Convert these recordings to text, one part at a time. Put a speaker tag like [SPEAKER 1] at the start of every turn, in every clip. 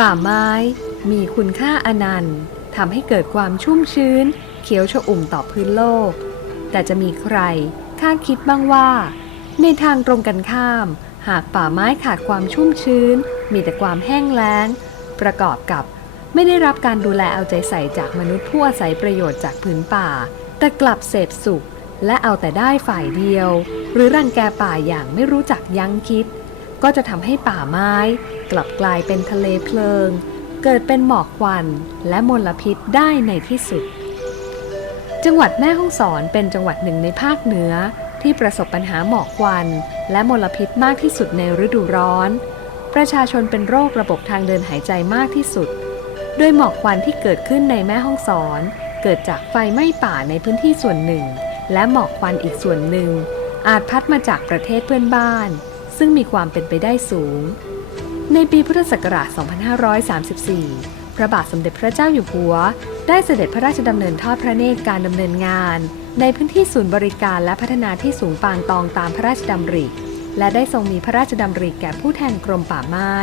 [SPEAKER 1] ป่าไม้มีคุณค่าอนันต์ทำให้เกิดความชุ่มชื้น เขียวชอุ่มต่อพื้นโลก แต่จะมีใครคาดคิดบ้างว่า ในทางตรงกันข้าม หากป่าไม้ขาดความชุ่มชื้น มีแต่ความแห้งแล้ง ประกอบกับไม่ได้รับการดูแลเอาใจใส่จากมนุษย์ผู้อาศัยประโยชน์จากพื้นป่า แต่กลับเสพสุข และเอาแต่ได้ฝ่ายเดียว หรือรังแกป่าอย่างไม่รู้จักยั้งคิด ก็จะทำให้ป่าไม้ กลับกลายเป็นทะเลเพลิง เกิดเป็นหมอกควันและมลพิษได้ในที่สุด จังหวัดแม่ฮ่องสอนเป็นจังหวัดหนึ่งในภาคเหนือที่ประสบปัญหาหมอกควันและมลพิษมากที่สุดในฤดูร้อน ประชาชนเป็นโรคระบบทางเดินหายใจมากที่สุด โดยหมอกควันที่เกิดขึ้นในแม่ฮ่องสอน เกิดจากไฟไหม้ป่าในพื้นที่ส่วนหนึ่ง และหมอกควันอีกส่วนหนึ่ง อาจพัดมาจากประเทศเพื่อนบ้าน ซึ่งมีความเป็นไปได้สูง ในปีพุทธศักราช 2534 พระบาทสมเด็จพระเจ้าอยู่หัว ได้เสด็จพระราชดำเนินทอดพระเนตรการดำเนินงาน ในพื้นที่ศูนย์บริการและพัฒนาที่สูงปางตองตามพระราชดำริ และได้ทรงมีพระราชดำริแก่ผู้แทนกรมป่าไม้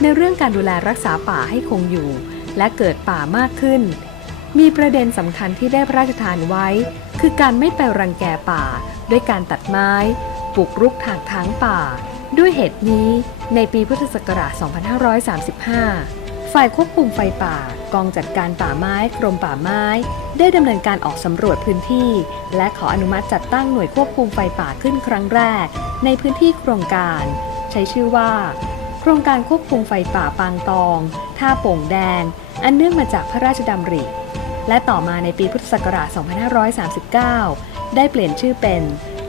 [SPEAKER 1] ในเรื่องการดูแลรักษาป่าให้คงอยู่ และเกิดป่ามากขึ้น มีประเด็นสำคัญที่ได้พระราชทานไว้ คือการไม่ไปรังแกป่า ด้วยการตัดไม้ ปลูกรุกถากถางป่า ด้วยเหตุนี้ในปีพุทธศักราช 2535 ฝ่ายควบคุมไฟป่ากองจัดการป่าไม้กรมป่าไม้ ได้ดำเนินการออกสำรวจพื้นที่ และขออนุมัติจัดตั้งหน่วยควบคุมไฟป่าขึ้นครั้งแรก ในพื้นที่โครงการ ใช้ชื่อว่า โครงการควบคุมไฟป่าปางตอง ท่าโป่งแดง อันเนื่องมาจากพระราชดำริและต่อมาในปีพุทธศักราช 2539 ได้เปลี่ยนชื่อเป็น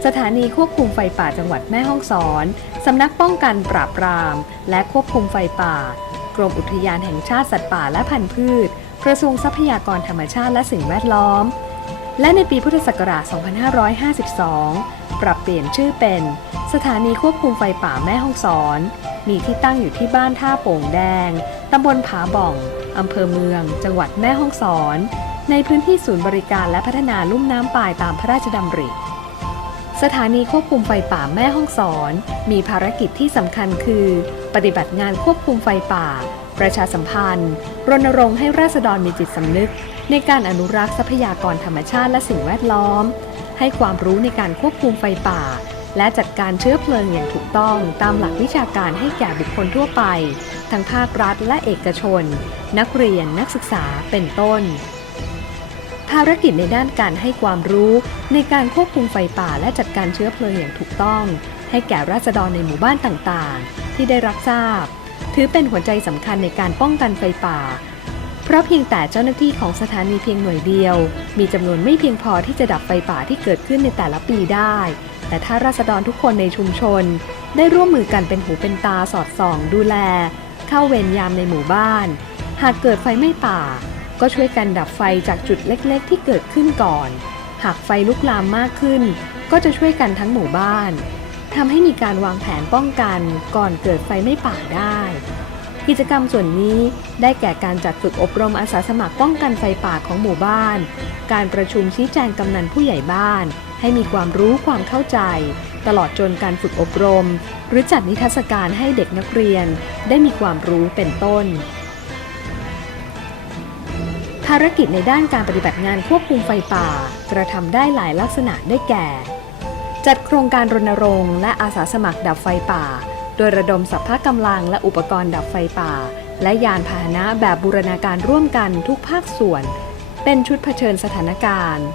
[SPEAKER 1] สถานีควบคุมไฟป่าจังหวัดแม่ฮ่องสอนำนักป้องกันปราบปราม และควบคุมไฟป่า กรมอุทยานแห่งชาติสัตว์ป่าและพันธุ์พืช กระทรวงทรัพยากรธรรมชาติและสิ่งแวดล้อม และในปีพุทธศักราช 2552 ปรับเปลี่ยนชื่อเป็น สถานีควบคุมไฟป่าแม่ฮ่องสอน มีที่ตั้งอยู่ที่บ้านท่าโป่งแดง ตำบลผาบ่อง อำเภอเมือง จังหวัดแม่ฮ่องสอน ในพื้นที่ศูนย์บริการและพัฒนาลุ่มน้ำปายตามพระราชดำริ สถานีควบคุมไฟป่าแม่ฮ่องสอน มีภารกิจที่สำคัญคือ ปฏิบัติงานควบคุมไฟป่า ประชาสัมพันธ์ รณรงค์ให้ราษฎรมีจิตสำนึก ในการอนุรักษ์ทรัพยากรธรรมชาติและสิ่งแวดล้อม ให้ความรู้ในการควบคุมไฟป่า และจัดการเชื้อเพลิงอย่างถูกต้องตามหลักวิชาการให้แก่บุคคลทั่วไป ทั้งภาครัฐและเอกชน นักเรียนนักศึกษาเป็นต้น ภารกิจในด้านการให้ความรู้ในการควบคุมไฟป่าและจัดการเชื้อเพลิงอย่างถูกต้อง ให้แก่ราษฎรในหมู่บ้านต่างๆ ที่ได้รับทราบ ถือเป็นหัวใจสำคัญในการป้องกันไฟป่า เพราะเพียงแต่เจ้าหน้าที่ของสถานีเพียงหน่วยเดียว มีจำนวนไม่เพียงพอที่จะดับไฟป่าที่เกิดขึ้นในแต่ละปีได้ แต่ถ้าราษฎรทุกคนในชุมชน ได้ร่วมมือกันเป็นหูเป็นตาสอดส่อง ดูแล เข้าเวรยามในหมู่บ้าน หากเกิดไฟไหม้ป่า ก็ช่วยกันดับไฟจากจุดเล็กๆ ที่เกิดขึ้นก่อน หากไฟลุกลามมากขึ้น ก็จะช่วยกันทั้งหมู่บ้านทำให้มีการวางแผนป้องกันก่อนเกิดไฟไม้ป่าได้ กิจกรรมส่วนนี้ได้แก่การจัดฝึกอบรมอาสาสมัครป้องกันไฟป่าของหมู่บ้าน การประชุมชี้แจงกำนันผู้ใหญ่บ้าน ให้มีความรู้ความเข้าใจ ตลอดจนการฝึกอบรม หรือจัดนิทรรศการให้เด็กนักเรียน ได้มีความรู้เป็นต้น ภารกิจในด้านการปฏิบัติงานควบคุมไฟป่า กระทำได้หลายลักษณะได้แก่ จัดโครงการรณรงค์และอาสาสมัครดับไฟป่า โดยระดมสัพพะกำลังและอุปกรณ์ดับไฟป่า และยานพาหนะแบบบูรณาการร่วมกันทุกภาคส่วน เป็นชุดเผชิญสถานการณ์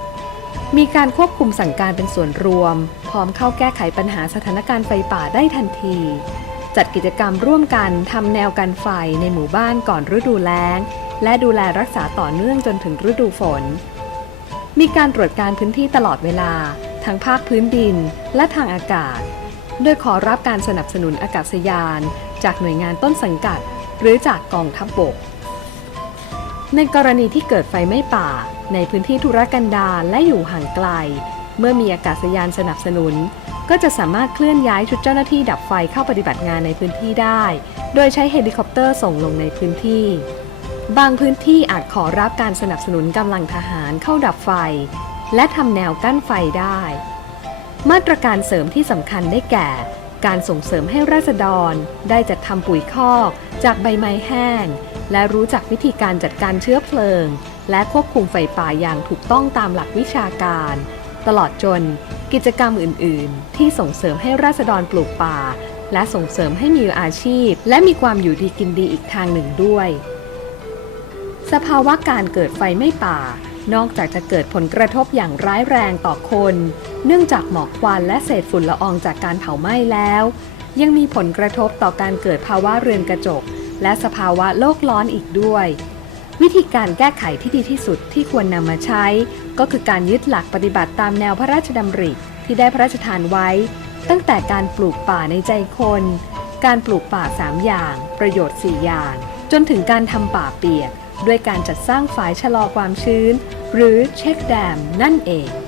[SPEAKER 1] มีการควบคุมสั่งการเป็นส่วนรวม พร้อมเข้าแก้ไขปัญหาสถานการณ์ไฟป่าได้ทันที จัดกิจกรรมร่วมกันทำแนวกันไฟในหมู่บ้านก่อนฤดูแล้ง และดูแลรักษาต่อเนื่องจนถึงฤดูฝน มีการตรวจการพื้นที่ตลอดเวลา ทั้งภาคพื้นดินและทางอากาศ โดยขอรับการสนับสนุนอากาศยาน จากหน่วยงานต้นสังกัด หรือจากกองทัพบบก ในกรณีที่เกิดไฟไหม้ป่า ในพื้นที่ธุรกันดารและอยู่ห่างไกล เมื่อมีอากาศยานสนับสนุนก็จะสามารถเคลื่อนย้ายชุดเจ้าหน้าที่ดับไฟเข้าปฏิบัติงานในพื้นที่ได้ โดยใช้เฮลิคอปเตอร์ส่งลงในพื้นที่ บางพื้นที่อาจขอรับการสนับสนุนกำลังทหารเข้าดับไฟ และทำแนวกั้นไฟได้ มาตรการเสริมที่สำคัญได้แก่ การส่งเสริมให้ราษฎร ได้จัดทำปุ๋ยคอกจากใบไม้แห้ง และรู้จักวิธีการจัดการเชื้อเพลิง และควบคุมไฟป่าอย่างถูกต้องตามหลักวิชาการ ตลอดจนกิจกรรมอื่น ๆ ที่ส่งเสริมให้ราษฎรปลูกป่า และส่งเสริมให้มีอาชีพ และมีความอยู่ดีกินดีอีกทางหนึ่งด้วย สภาวะการเกิดไฟไหม้ป่า นอกจากจะเกิดผลกระทบอย่างร้ายแรงต่อคน เนื่องจากหมอกควันและเศษฝุ่นละอองจากการเผาไหม้แล้ว ยังมีผลกระทบต่อการเกิดภาวะเรือนกระจก และสภาวะโลกร้อนอีกด้วย วิธีการแก้ไขที่ดีที่สุดที่ควรนำมาใช้ ก็คือการยึดหลักปฏิบัติตามแนวพระราชดำริที่ได้พระราชทานไว้ ตั้งแต่การปลูกป่าในใจคน การปลูกป่า 3 อย่าง ประโยชน์ 4 อย่าง จนถึงการทำป่าเปียก ด้วยการจัดสร้างฝายชะลอความชื้น หรือเช็คแดมนั่นเอง